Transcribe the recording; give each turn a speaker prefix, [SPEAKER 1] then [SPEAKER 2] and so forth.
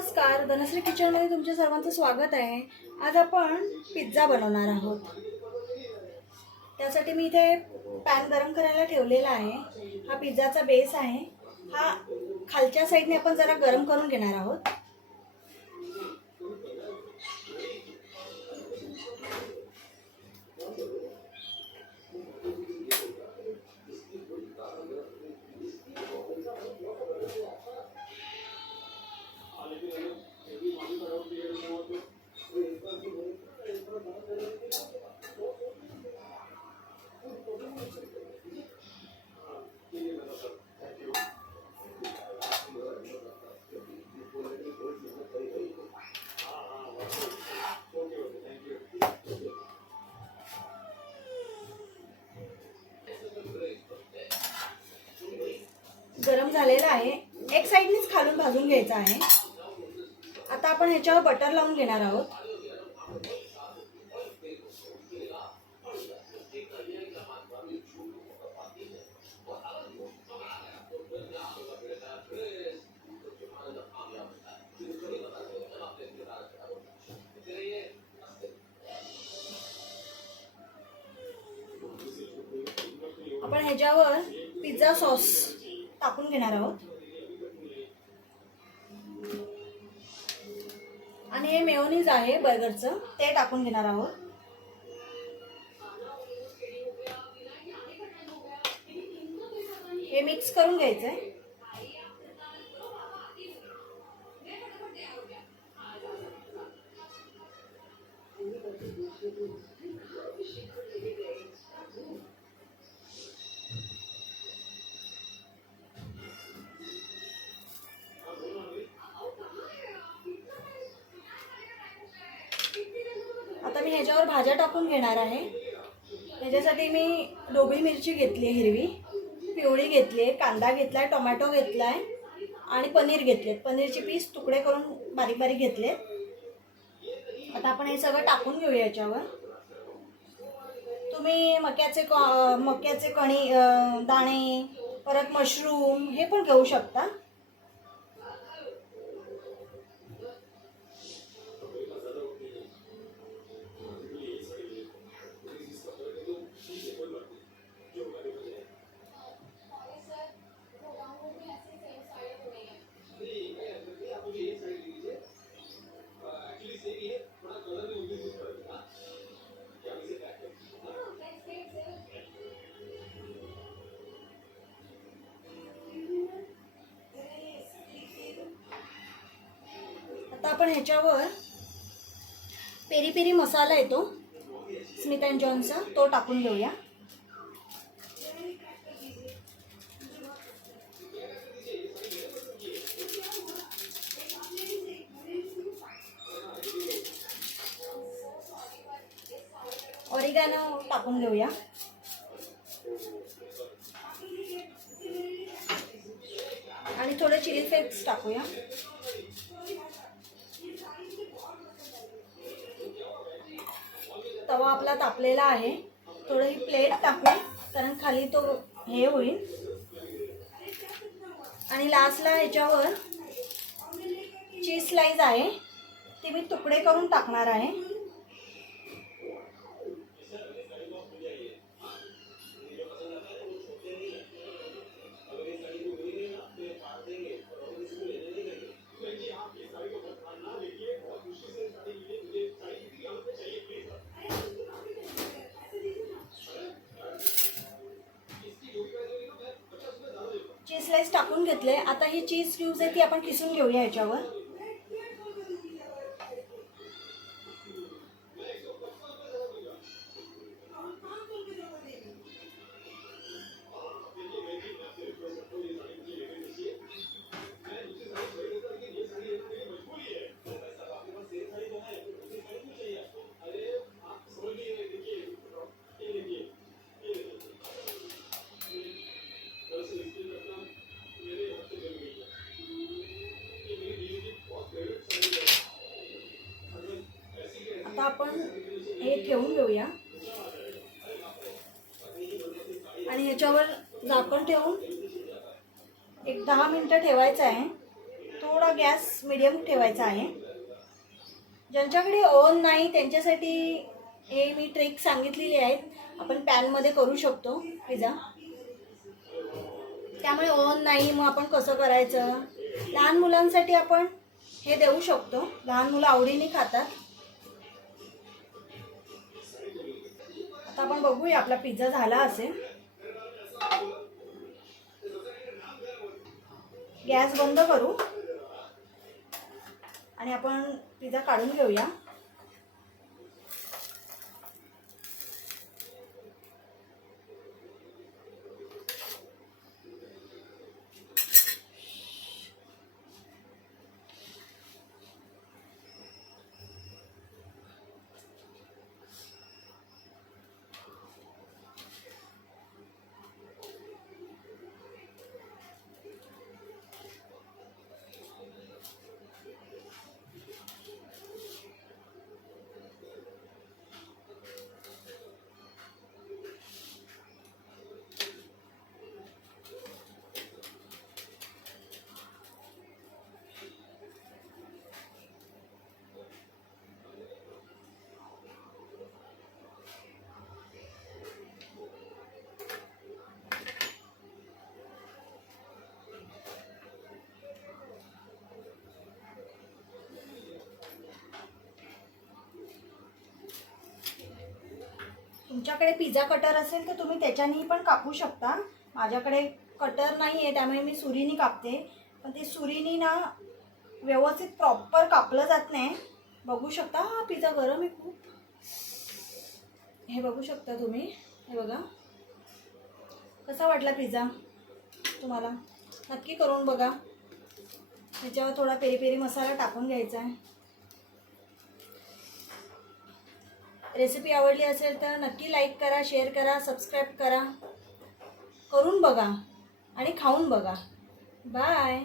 [SPEAKER 1] नमस्कार धनश्री किचनमध्ये तुमच्या सर्वांचं स्वागत आहे. आज आपण पिझ्झा बनवणार आहोत. त्यासाठी मी इथे पॅन गरम करायला ठेवलेला आहे. हा पिझ्झाचा बेस आहे. हा खालच्या साईडने आपण जरा गरम करून घेणार आहोत. गरम झालेला आहे. एक साईडनेच खालून भाजून घ्यायचा आहे. आता आपण ह्याच्यावर बटर लावून घेणार आहोत. आपण ह्याच्यावर पिझ्झा सॉस टाकून घेणार आहोत. आणि हे मेयोनीज आहे बर्गरचं ते टाकून घेणार आहोत. हे मिक्स करून घ्यायचं आहे आता मी ह्याच्यावर भाज्या टाकून घेणार आहे. ह्याच्यासाठी मी डोबळी मिरची घेतली आहे हिरवी. पिवळी घेतली आहे कांदा घेतला आहे टोमॅटो घेतला आहे आणि पनीर घेतले पनीरचे पीस तुकडे करून बारीक बारीक घेतले आता आपण हे सगळं टाकून घेऊया याच्यावर. तुम्ही मक्याचे क मक्याचे कणी दाणे परत मशरूम हे पण घेऊ शकता. आता आपण ह्याच्यावर पेरी पेरी मसाला येतो. स्मिथ अँड जॉनचा. तो टाकून घेऊया. ऑरिगॅनो टाकून घेऊया. आणि थोडे चिली फ्लेक्स टाकूया. तवा आपला तापलेला आहे. थोडं ही प्लेट टाकू कारण खाली तो हे होईल. आणि लास्टला ह्याच्यावर चीज स्लाईज आहे. ती मी तुकडे करून टाकणार आहे. स्लाइस घेतले. आता ही चीज क्यूब्स आहे ती आपण किसून घेऊया याच्यावर. आता आपण हे ठेवून घेऊया. आणि ह्याच्यावर झाकण ठेवून एक दहा मिनटं ठेवायचं आहे.
[SPEAKER 2] थोडा गॅस मिडियम ठेवायचा आहे. ज्यांच्याकडे ओव्हन नाही त्यांच्यासाठी हे मी ट्रिक सांगितलेली आहेत. आपण पॅनमध्ये करू शकतो. पिझ्झा त्यामुळे ओव्हन नाही मग आपण कसं करायचं? लहान मुलांसाठी आपण हे देऊ शकतो. लहान मुलं आवडीने खातात. आता आपण बघूया आपला पिझ्झा झाला असेल. गॅस बंद करू. आणि आपण पिझ्झा काढून घेऊया. तुमच्याकडे पिझ्झा कटर असेल तर तुम्ही त्याच्यानेही पण कापू शकता. माझ्याकडे कटर नाही आहे त्यामुळे मी सुरीनी कापते. पण ते सुरीनी ना व्यवस्थित प्रॉपर कापलं जात नाही. बघू शकता हा पिझ्झा गरम आहे खूप. हे बघू शकता तुम्ही. हे बघा. कसा वाटला पिझ्झा तुम्हाला? नक्की करून बघा. त्याच्यावर थोडा पेरी पेरी मसाला टाकून घ्यायचा आहे. रेसिपी आवडली असेल तर नक्की लाईक करा शेअर करा सबस्क्राईब करा. करून बघा आणि खाऊन बघा. बाय.